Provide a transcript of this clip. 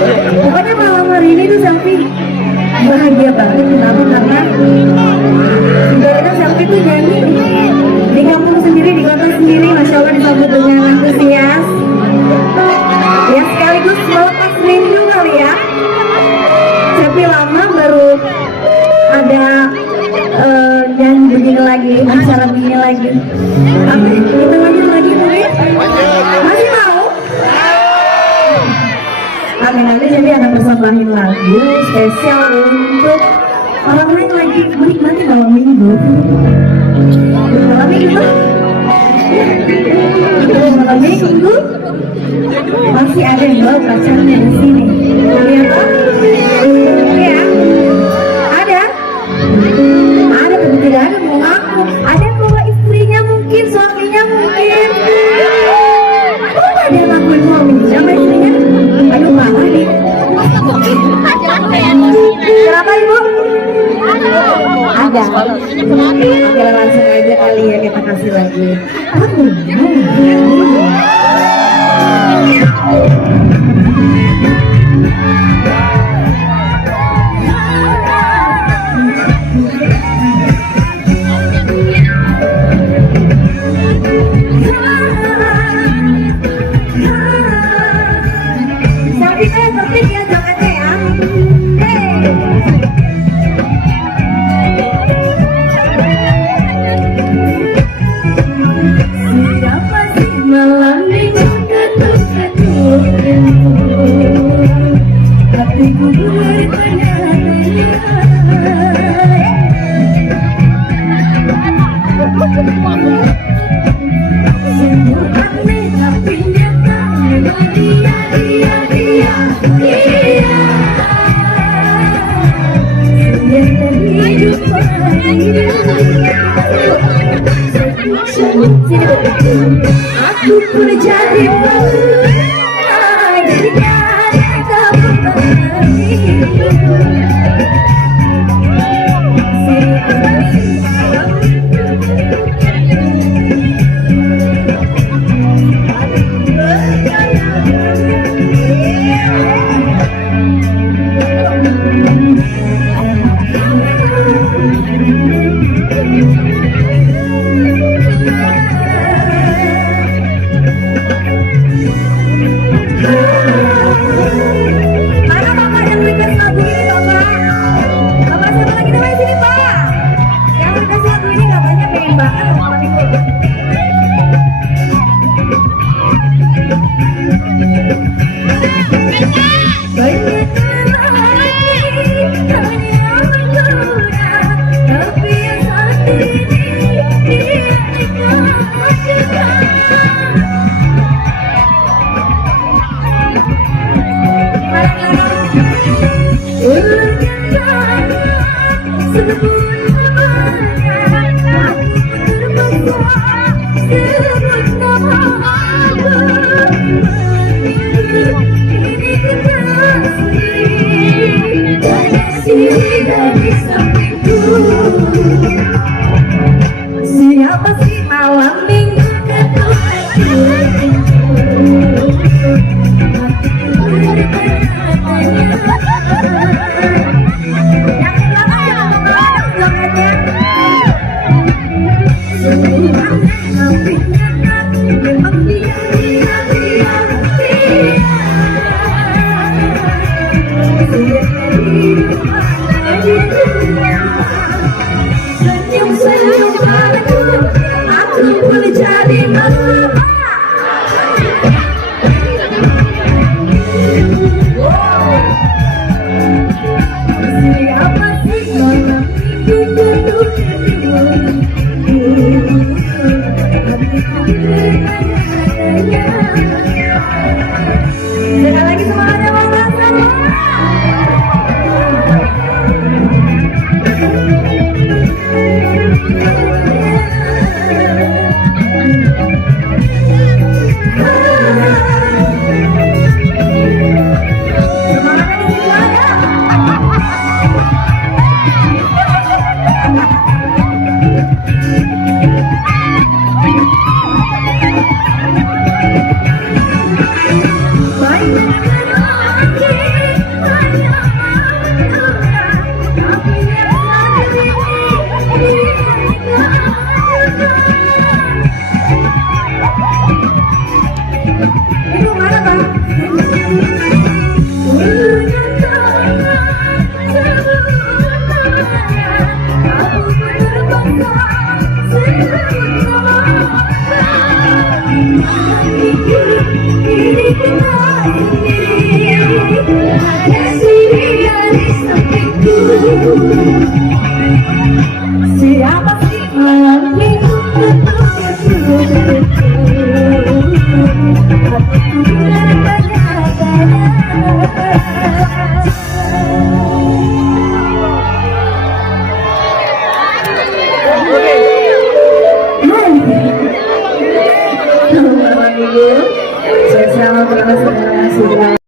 Pokoknya malam hari ini tuh Selfie bahagia banget. Kenapa? Karena ibaratnya Selfie tuh nyanyi di kampung sendiri, di kota sendiri, Masya Allah disambut dengan antusias. Ya sekaligus melepas rindu kali ya. Selfie lama baru ada nyanyi begini lagi, acara begini lagi. Tapi kita lanjut lagi mungkin? Masih mau? Amin amin. Jadi akan persembahin lagu spesial untuk orang lain lagi menikmati malam minggu. Malam minggu? Malam minggu? Masih ada yang bawa pacarnya di sini. Lihat apa? Ya. Ada? Ada tapi tidak ada mau ngaku. Ada yang bawa istrinya mungkin, suaminya mungkin. Kok ada yang ngakuin suaminya sama istrinya? Aduh marah nih. Kenapa ibu? Ada. Oke langsung aja kali ya kita kasih lagi. Aku pun jadi siapa sih malam minggu ketua ada sini dari sampingku. Siapa sih malam ini